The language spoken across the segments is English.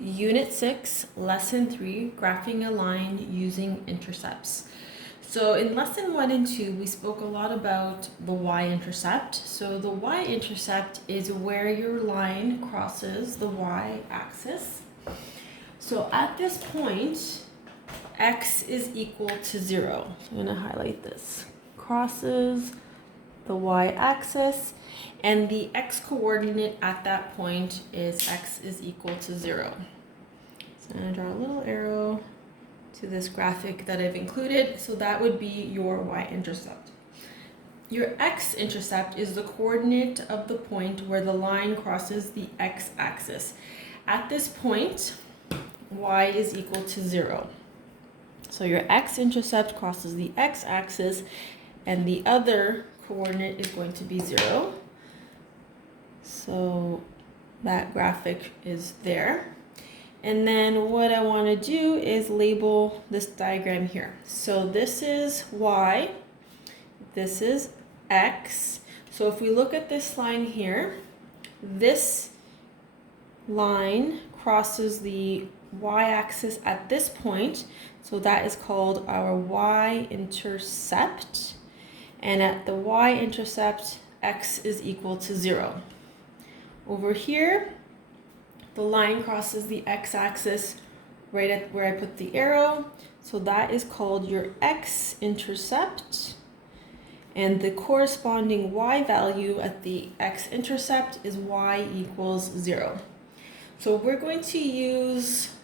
Unit 6, Lesson 3, Graphing a Line Using Intercepts. So in Lesson 1 and 2, we spoke a lot about the y-intercept. So the y-intercept is where your line crosses the y-axis. So at this point, x is equal to 0. So I'm going to highlight this. Crosses the y-axis, and the x-coordinate at that point is x is equal to 0. So I'm going to draw a little arrow to this graphic that I've included. So that would be your y-intercept. Your x-intercept is the coordinate of the point where the line crosses the x-axis. At this point, y is equal to 0. So your x-intercept crosses the x-axis, and the other coordinate is going to be 0. So that graphic is there. And then what I want to do is label this diagram here. So this is y, this is x. So if we look at this line here, this line crosses the y-axis at this point. So that is called our y-intercept. And at the y-intercept, x is equal to 0. Over here, the line crosses the x-axis right at where I put the arrow. So that is called your x-intercept. And the corresponding y value at the x-intercept is y equals 0. So we're going to use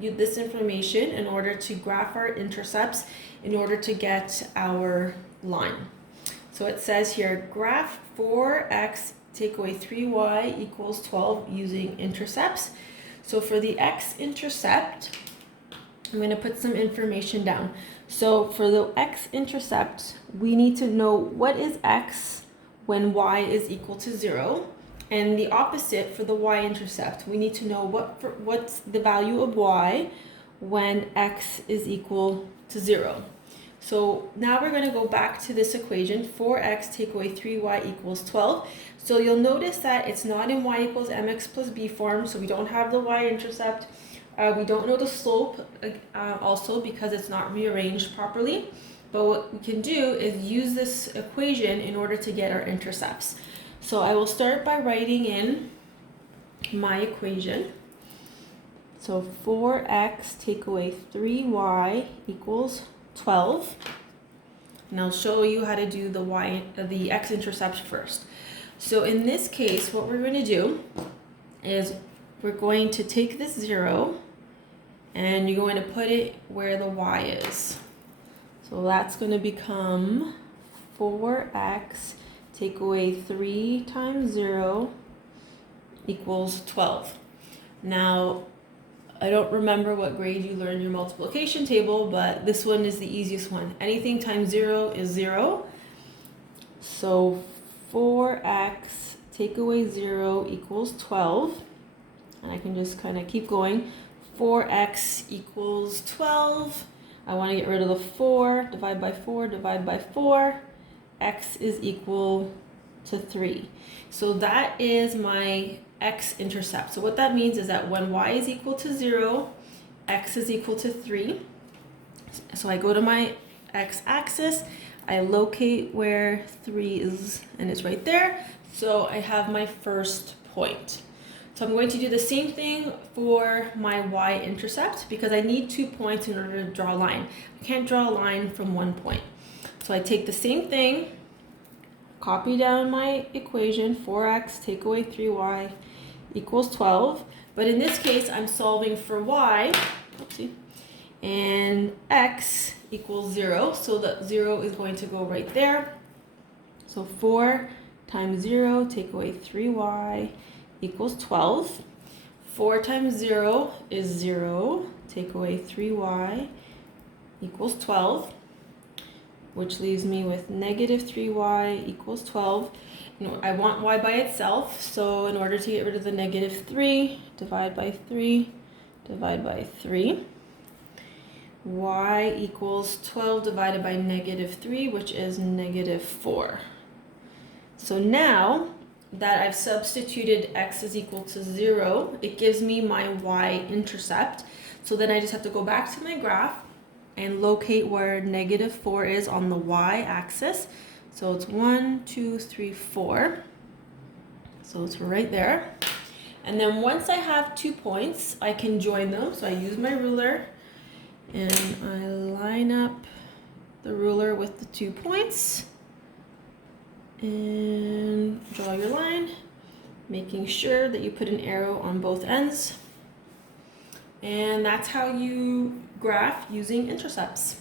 this information in order to graph our intercepts in order to get our line. So it says here, graph 4x take away 3y equals 12 using intercepts. So for the x-intercept, I'm going to put some information down. So for the x-intercept, we need to know what is x when y is equal to 0. And the opposite for the y-intercept, we need to know what's the value of y when x is equal to 0. So now we're going to go back to this equation, 4x take away 3y equals 12. So you'll notice that it's not in y equals mx plus b form, so we don't have the y-intercept. We don't know the slope also because it's not rearranged properly. But what we can do is use this equation in order to get our intercepts. So I will start by writing in my equation. So 4x take away 3y equals 12. And I'll show you how to do the x-intercept first. So in this case, what we're going to do is we're going to take this 0 and you're going to put it where the y is. So that's going to become 4x take away 3 times 0 equals 12. Now, I don't remember what grade you learned your multiplication table, but this one is the easiest one. Anything times 0 is 0. So 4x take away 0 equals 12. And I can just kind of keep going. 4x equals 12. I want to get rid of the 4. Divide by 4, divide by 4. X is equal to 3. So that is my x-intercept. So what that means is that when y is equal to 0, x is equal to 3. So I go to my x-axis, I locate where 3 is, and it's right there. So I have my first point. So I'm going to do the same thing for my y-intercept because I need 2 points in order to draw a line. I can't draw a line from 1 point. So I take the same thing, copy down my equation, 4x take away 3y equals 12. But in this case, I'm solving for y, oopsie, and x equals 0. So the 0 is going to go right there. So 4 times 0 take away 3y equals 12. 4 times 0 is 0. Take away 3y equals 12. Which leaves me with negative 3y equals 12. I want y by itself, so in order to get rid of the negative 3, divide by 3, divide by 3. Y equals 12 divided by negative 3, which is negative 4. So now that I've substituted x is equal to 0, it gives me my y-intercept. So then I just have to go back to my graph and locate where -4 is on the y-axis. So it's 1, 2, 3, 4. So it's right there. And then once I have 2 points, I can join them. So I use my ruler and I line up the ruler with the 2 points and draw your line, making sure that you put an arrow on both ends. And that's how you graph using intercepts.